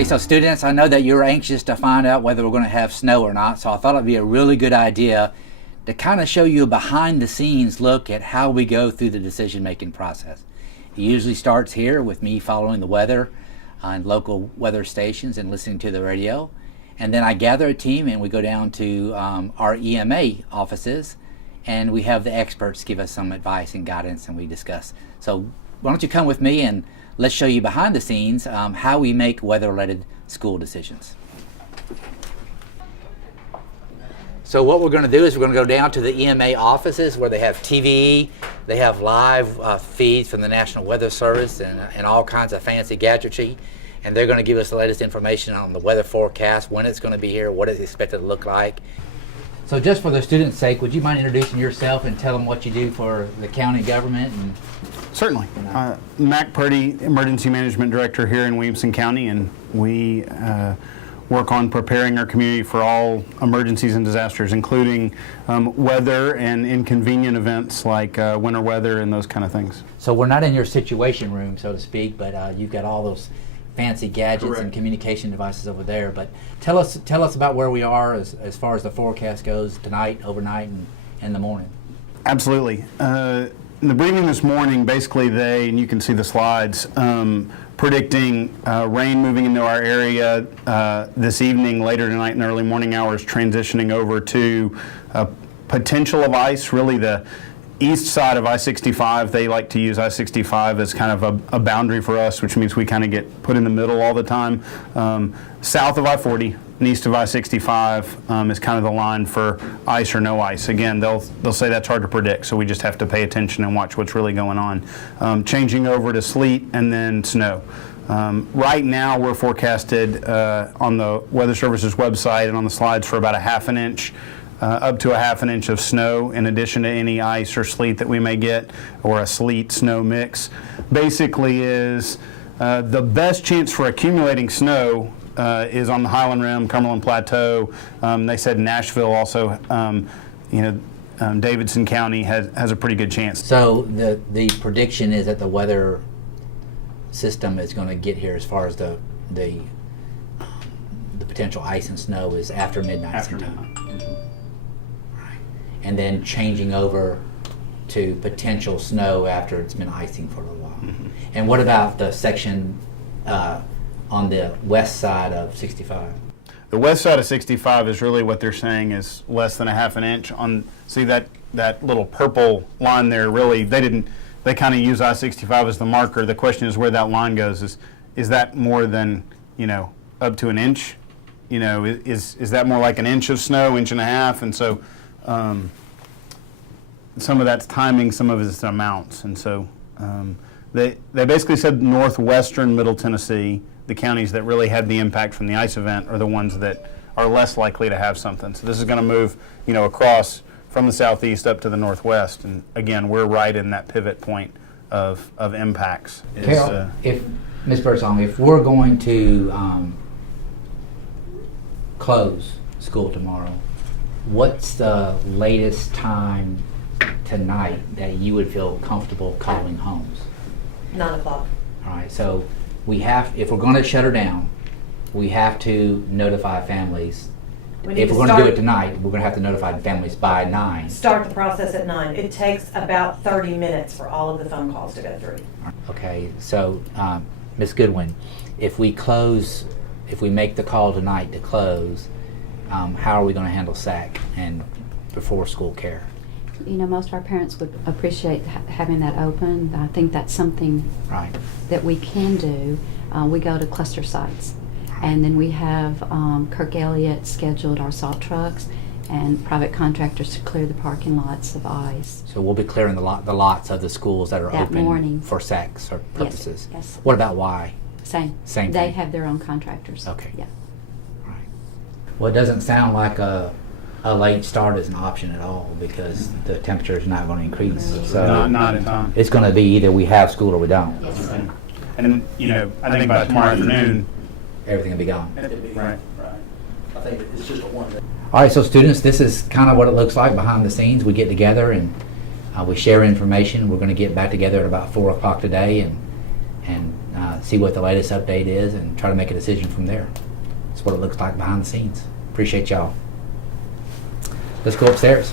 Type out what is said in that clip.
Okay, so students, I know that you're anxious to find out whether we're going to have snow or not, so I thought it'd be a really good idea to kind of show you a behind the scenes look at how we go through the decision making process. It usually starts here with me following the weather on local weather stations and listening to the radio. And then I gather a team and we go down to our EMA offices and we have the experts give us some advice and guidance and we discuss. So why don't you come with me and let's show you behind the scenes how we make weather-related school decisions. So what we're going to do is we're going to go down to the EMA offices where they have TV, they have live feeds from the National Weather Service and all kinds of fancy gadgetry. And they're going to give us the latest information on the weather forecast, when it's going to be here, what it's expected to look like. So just for the students' sake, would you mind introducing yourself and tell them what you do for the county government? And, certainly. Mac Purdy, Emergency Management Director here in Williamson County, and we work on preparing our community for all emergencies and disasters, including weather and inconvenient events like winter weather and those kind of things. So we're not in your situation room, so to speak, but you've got all those fancy gadgets Correct. And communication devices over there. But tell us about where we are as far as the forecast goes tonight, overnight, and in the morning. Absolutely. In the briefing this morning, basically and you can see the slides, predicting rain moving into our area this evening, later tonight in the early morning hours, transitioning over to potential of ice, really the east side of I-65. They like to use I-65 as kind of a boundary for us, which means we kind of get put in the middle all the time. South of I-40 and east of I-65 is kind of the line for ice or no ice. Again, they'll say that's hard to predict, so we just have to pay attention and watch what's really going on. Changing over to sleet and then snow. Right now we're forecasted on the Weather Service's website and on the slides for about a half an inch up to a half an inch of snow in addition to any ice or sleet that we may get, or a sleet-snow mix. Basically is the best chance for accumulating snow is on the Highland Rim, Cumberland Plateau. They said Nashville also, Davidson County has a pretty good chance. So the prediction is that the weather system is going to get here as far as the potential ice and snow is after midnight sometime. And then changing over to potential snow after it's been icing for a little while. Mm-hmm. And what about the section on the west side of 65? The west side of 65 is really what they're saying is less than a half an inch. See that little purple line there, really, they kind of use I-65 as the marker. The question is where that line goes. Is that more than, up to an inch? Is that more like an inch of snow, inch and a half? And so some of that's timing, some of it's amounts, and so they basically said northwestern Middle Tennessee, the counties that really had the impact from the ice event, are the ones that are less likely to have something. So this is going to move, across from the southeast up to the northwest, and again, we're right in that pivot point of impacts. Carol, if Ms. Birdsong, if we're going to close school tomorrow, what's the latest time tonight that you would feel comfortable calling homes? 9 o'clock. All right, so if we're going to shut her down, we have to notify families. If we're going to do it tonight, we're going to have to notify families by 9. Start the process at 9. It takes about 30 minutes for all of the phone calls to go through. Okay, so Ms. Goodwin, if we make the call tonight to close, how are we going to handle SAC and before school care? Most of our parents would appreciate having that open. I think that's something Right. that we can do. We go to cluster sites, and then we have Kirk Elliott scheduled our salt trucks and private contractors to clear the parking lots of ice. So we'll be clearing the lots of the schools that are That open morning. for SACs or purposes. Yes. What about Y? Same Same They thing. have their own contractors. Okay. Yeah. Right. Well, it doesn't sound like a late start is an option at all because the temperature is not going to increase. So Not in time. it's going to be either we have school or we don't. Yes. And I think by tomorrow afternoon, Everything will be gone. right. I think it's just a one day. All right, so students, this is kind of what it looks like behind the scenes. We get together and we share information. We're going to get back together at about 4 o'clock today and see what the latest update is, and try to make a decision from there. That's what it looks like behind the scenes. Appreciate y'all. Let's go upstairs.